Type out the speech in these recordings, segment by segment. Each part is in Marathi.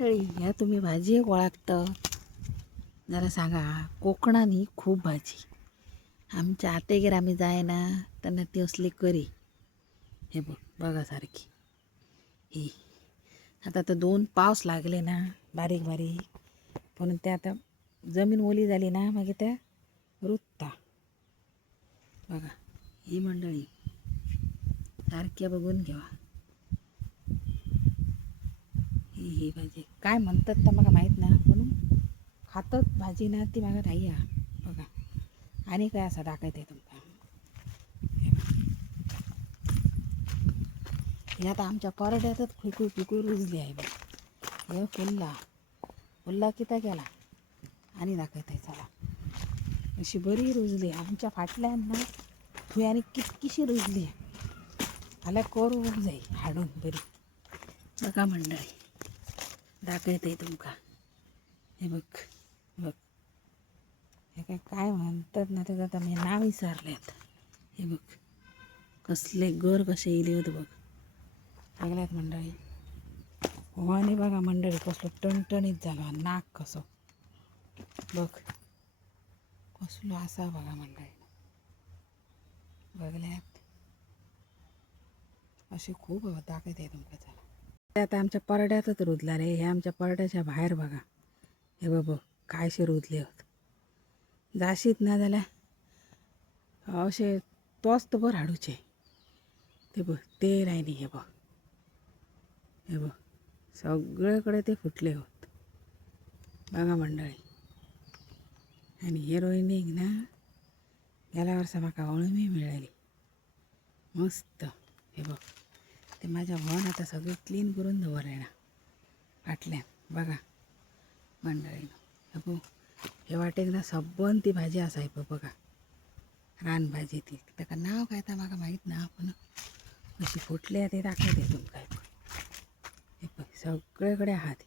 तळी ह्या तुम्ही भाजी एक ओळखतं जरा सांगा. कोकणानी खूप भाजी आमच्या आतेगेर आम्ही जाय ना त्यांना ती असली करी. हे बघा सारखी ही आता तर 2 पावस लागले ना बारीक बारीक, पण ते आता जमीन ओली झाली ना मग त्या रुतता. बघा ही मंडळी सारख्या बघून घ्या. ही भाजी काय म्हणतात तर मला माहीत ना, म्हणून खातात भाजी ना ती मला नाही या. बघा आणि काय असं दाखवत आहे तुमका. हे आता आमच्या परड्यातच खुकू खुकू रुजली आहे बघ. हे फुल्ला किता गेला आणि दाखवत आहे. चला अशी बरी रुजली आमच्या फाटल्यांना फुयानी कितकीशी रुजली आल्या करू जाई हाडून बरी. बघा मंडळी दाखवत आहे तुमका. हे बघ बघ हे काय म्हणतात ना त्याचं आता मी नाव विसरलेत. हे बघ कसले गर कसे येले होते बघ लागल्यात मंडळी. हो आणि बघा मंडळी कसलं टणटणीत झालं नाक कसं बघ कसलं असा बघा मंडळी. बघल्यात असे खूप दाखवत आहे तुमका. चला ते आता आमच्या परड्यातच रुजला रे. हे आमच्या परड्याच्या बाहेर बघा. हे बघ कायशे रुजले होत. जाशीत ना जाल्यार असे तोच तर बरं हाडूचे. ते बघ ते राहिली. हे बघ हे बघ सगळीकडे ते फुटले होत बघा मंडळी. आणि हे रोहिणीक ना गेल्या वर्षा म्हाका अळमी मिळाली मस्त. हे बघ ते माझ्या भवन आता सगळे क्लीन करून दवरले फाटल्यान बघा मंडळी. हे बघ हे वाटेक ना सबन ती भाजी असाय बघा रानभाजी. ती ताका नाव काय तर म्हाका माहीत ना, पण कशी फुटले ते दाखवते तुमकां. हे बघ सगळीकडे आहात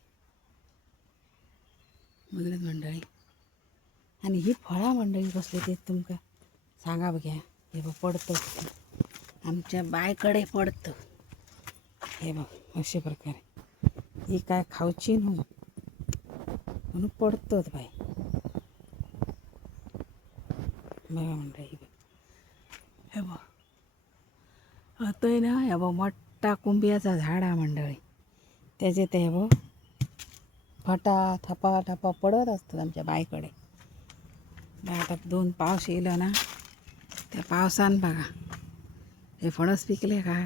बघलत मंडळी. आणि ही फळां मंडळी कसली ते तुमकां सांगा बघ्या. हे बघ पडतं आमच्या बायकडे पडतं. हे बघ अशा प्रकारे ही काय खाऊची न्हू म्हणून पडतत बाई. बघा मंडळी हे बघ आता ना हे बघ मोठा कुंभियाचा झाड आहे मंडळी. त्याचे ते हे बघ फटा थपा थपा पडत असतात आमच्या बायकडे. आता 2 पाऊस येलं ना त्या पावसान बघा हे फणस पिकले का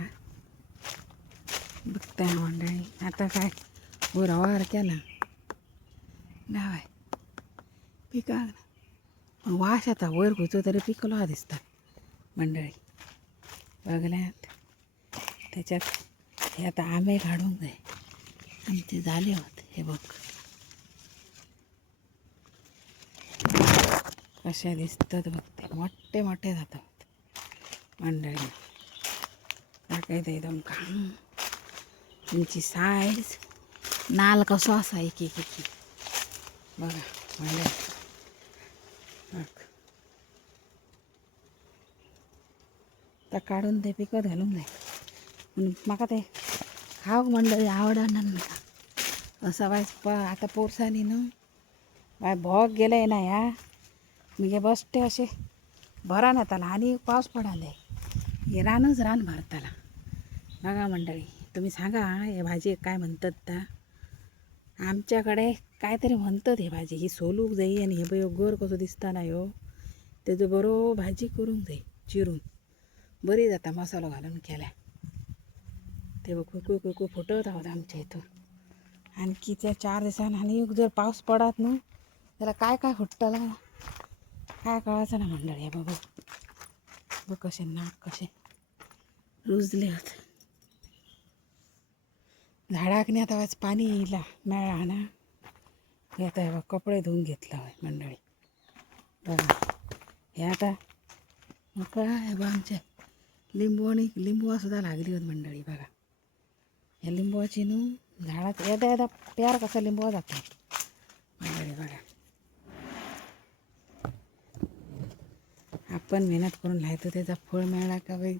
बघताय मंडळी. आता काय वर हवार केला नाही पिका पण वास आता वर घुचो तरी पिकलो हा दिसतात मंडळी. बघल्यात त्याच्यात हे आता आंबे काढून जाय आमचे झाले होते. हे बघ कसे दिसतात बघते मोठे मोठे जातात मंडळी. दाखवते एकदम का तुमची साईज नाल कसो असा एक एक एक बघा मंडळी. बघ तर काढून ते पिकत घालून जाय म्हणून म्हाका ते खाऊक मंडळी आवडणार ना असं वायच. आता पोरसानी न्हू बाय भोग गेले ना या म्हणजे बसते असे भरान येताला आणि पाऊस पडाले हे रानच रान भरताला. बघा मंडळी तुम्ही सांगा हे भाजी काय म्हणतात तर आमच्याकडे काहीतरी म्हणतात. हे भाजी ही सोलूक जाई आणि हे बघ गोर कसं दिसता ना ह्यो त्याचं बरो भाजी करूंक जाई चिरून बरी जाता मसालो घालून केल्या. ते बघ कुकू कुकू फुटत आहोत आमच्या इथून. आणखी त्या 4 दिवसांनी आणि जर पाऊस पडत ना त्याला काय काय फुटतला काय कळायचं ना मंडळी. हे बघ बघ कसे नाक कसे रुजले होत झाडाकने. आता वाच पाणी येईला मिळाला ना हे आता हे बघ कपडे धुवून घेतलं होय मंडळी. बघा हे आता मग काय बघ आमच्या लिंबू सुद्धा लागली होत मंडळी. बघा ह्या लिंबूची नू झाडात येदा येदा प्यार कसा लिंबू जातात मंडळी. बघा आपण मेहनत करून लायतो त्याचा फळ मिळाला का बाई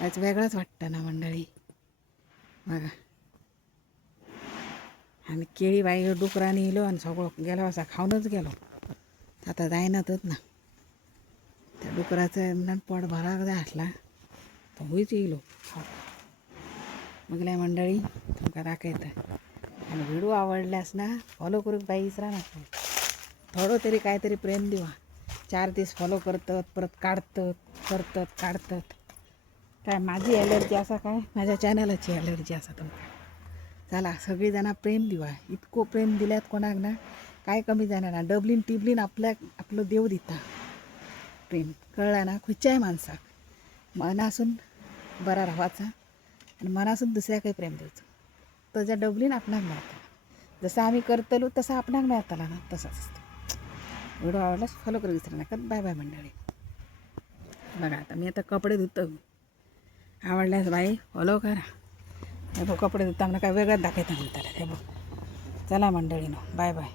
आज वेगळाच वाटतं ना मंडळी. बघा आणि केळी बाई डुकराने इलो आणि सगळं गेलो असा खाऊनच गेलो. आता जायनातच ना त्या डुकराचं पोट भरा असला तर होईच येलो. मगल्या मंडळी तुमका दाखवतं. आणि व्हिडिओ आवडल्यास ना फॉलो करून बाई इसरा ना. थोडं तरी काहीतरी प्रेम देवा. 4 दिवस फॉलो करतात परत काढतात काढतात. काय माझी ॲलर्जी असा काय माझ्या चॅनलाची ॲलर्जी असा तुमका. चला सगळीजणं प्रेम दिवा. इतकं प्रेम दिल्यात कोणाक ना काय कमी जाणार ना. डबलीन टिबलीन आपलं देव दिता प्रेम. कळला ना. खुच्च्याय माणसाक मनासून बरा राहायचा आणि मनासून दुसऱ्या काही प्रेम द्यायचं. त्याच्या डबलीन आपणाक मिळतं. जसं आम्ही करतलो तसं आपणाक मिळताला ना तसंच असतं. व्हिडिओ आवडल्यास फॉलो करू विसरू नका. बाय बाय मंडळी. बघा आता मी आता कपडे धुतो. आवडल्यास बाई फॉलो करा. हे बघ कपडे धुताना काय वेगळंच दाखवता म्हणतात. हे बघ चला मंडळीनो बाय बाय.